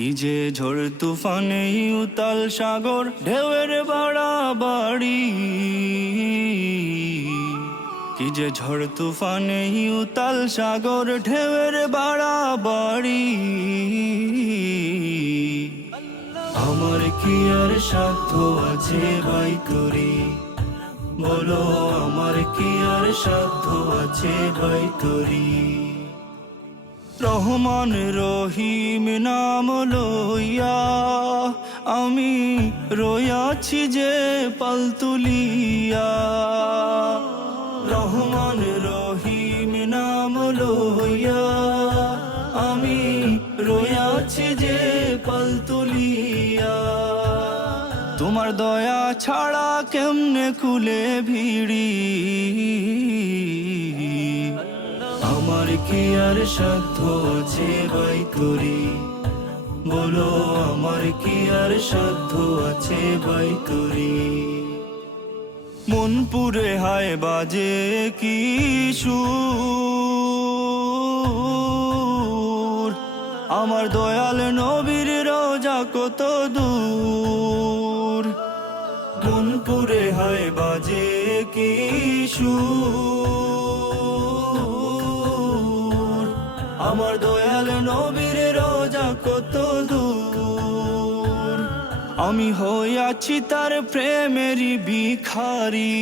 কি যে ঝড় তুফানে উতাল সাগর ঢেউয়ের বাড়াবাড়ি, কি যে ঝড় তুফানে উতাল সাগর ঢেউয়ের বাড়াবাড়ি। আমার কি আর সাধ্য আছে ভাই করি, বলো আমার কি আর সাধ্য আছে ভাই করি। রহমান রহিম নাম লইয়া আমি রয়াছি যে পাল তুলিয়া, রহমান রহিম নাম লইয়া আমি রয়াছি যে পাল তুলিয়া। তোমার দয়া ছাড়া কেমনে কুলে ভিড়ি, আমার কি আর সাধ্য আছে ভাই করি, বলো আমার কি আর সাধ্য আছে ভাই করি। মন পুরে হায় বাজে কি সুর, আমার দয়াল নবীর রোজা কত দূর। মন পুরে হায় বাজে কি সুর, আমার দয়াল নবীর রোজা কত দূর। আমি হইয়াছি তার প্রেমেরই ভিখারি,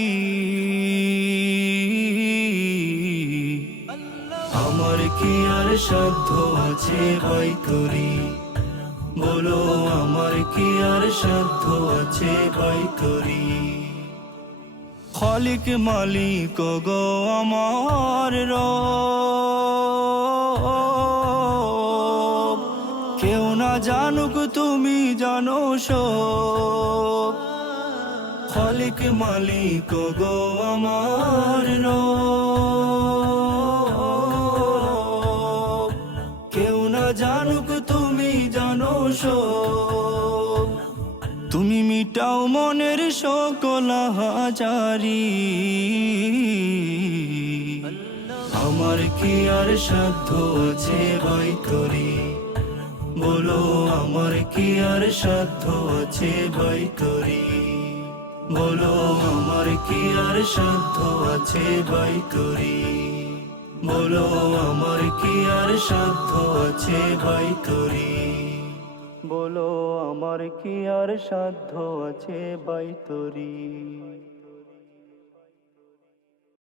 আমার কি আর সাধ্য আছে ভাই করি, বলো আমার কি আর সাধ্য আছে ভাই করি। খালিক মালিক গো আমার রব, কেউ না জানুক তুমি জানো সব। খালিক মালিক গো আমার রব, কেউ না জানুক তুমি জানো সব। তুমি মিটাও মনের সকল হাজারি, আমার কি আর সাধ্য আছে ভাই করি, বলো আমার কি আর সাধ্য আছে ভাই করি, বলো আমার কি আর সাধ্য আছে ভাই করি, বলো আমার কি আর সাধ্য আছে ভাই করি, বলো আমার কি আর সাধ্য আছে ভাই করি।